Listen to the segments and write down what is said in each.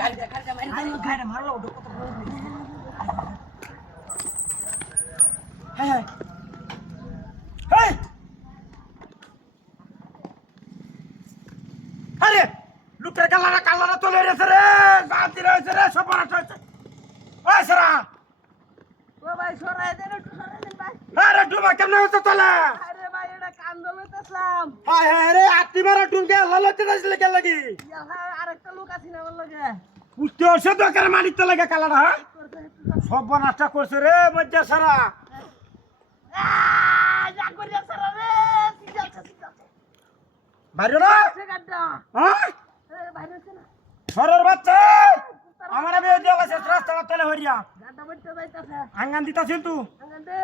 গাড়িটা মারলো কত হ্যাঁ হ্যাঁ আরে লুকের কালারা চলে এসেছে রে বাতি রয়েছে রে সব পড়াটা হয়েছে ওই সরা ও ভাই সরাই দেন একটু সরাই দেন ভাই আরে ডুবা কেমনে হচ্ছে চলে আরে ভাই এটা কান্দল হইতাছলাম হায় হায় রে আত্মি মারা টুনকে ললতে যাইছিল কে লাগি আরেকটা লোক আছে না আমার লগে পুষ্টি হচ্ছে দরকার মানিত লাগে কালারা হ্যাঁ সব নষ্ট করছে রে মধ্যে সারা যা করিয়া সারা রে সিজালছে বাইরে না সে গাড্ডা হ্যাঁ বাইরে আছে না সরের বাচ্চা আমার বিয়ে দিয়ে গেছে রাস্তা তলে হইয়া গাড্ডা বইতে যাইতাছে আঙ্গান দিতাছিল তুই আঙ্গান্ডে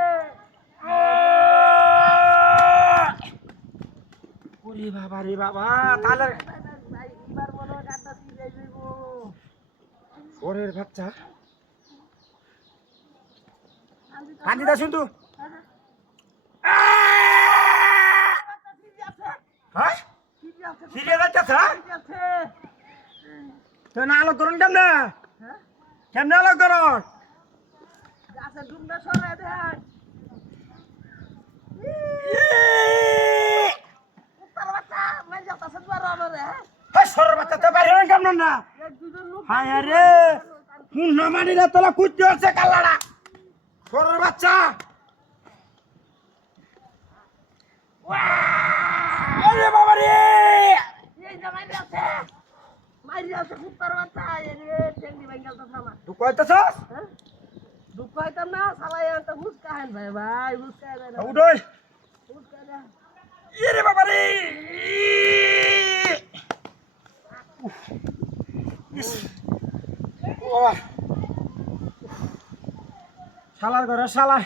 ওরে বাবা রে বাবা তাহলে ভাই এবার বলো গাড্ডা সিজাই যাইব ওরের বাচ্চা কান্দিতা শুনতু হ্যাঁ সিরিয়া যাচ্ছে তো না আলো করুন কেমনে কেমনে আলো করুন গাছের ডুমটা সরাই দেন উত্তর বাচ্চা মাই যাতাছে দুয়ার আমারে সরের বাচ্চা তো বাইরে কেমন না এক দুজন লোক হায় রে কোন না মানিলে তোলা কুচতে হচ্ছে কাল্লাড়া সরের বাচ্চা আরে বাবা রে এই জামাই আছে মাইরি আছে উত্তর বাচ্চা এই রে টেন্ডি বেঙ্গল তো সামা তুই কইতেছস হ্যাঁ দুঃখ হইতাম না সবাই তো মুস্কা হেন ভাই ভাই মুস্কা দেয় না উঠোই মুস্কা দেয় ইরে বাবা রে শালার ঘরে শালা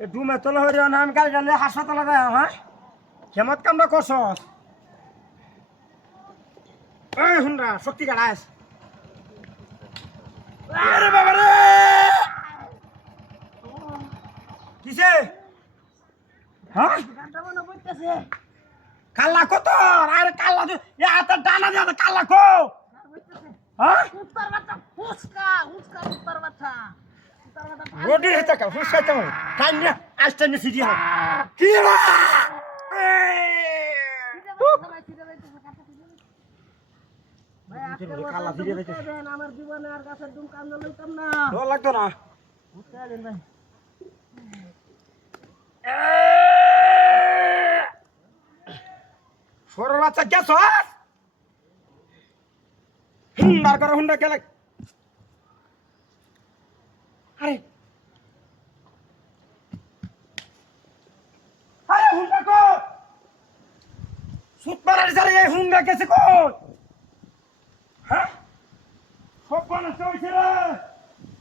এ ডুমে তোলা হয়ে না আমি গাড়ি ডালে হাসপাতালে দেয় হ্যাঁ কেমত কামটা করছস এই হুন্ডা শক্তি গাড়াস আরে বাবা রে কিসে হ্যাঁ গানটা মনে পড়তেছে কাল্লা কত আরে কাল্লা এত ডানা দিয়ে কাল্লা কো পড়তেছে হ্যাঁ উত্তর বাচ্চা ফুসকা ফুসকা উত্তর বাচ্চা রোডি হেতা কা ফুসকাইতে হয় টাইম না আস্তে নি সিডি হয় কি রে আমার জীবনে আর গাছের দুম কান্দ লইতাম না ডর লাগতো না বুঝলেন ভাই সরল বাচ্চা গেছ হুন্ডার করে হুন্ডা গেলে আরে আরে হুন্ডা কো সুত মারার সারে এই হুন্ডা গেছে কো হ্যাঁ সব মানুষ হইছে রে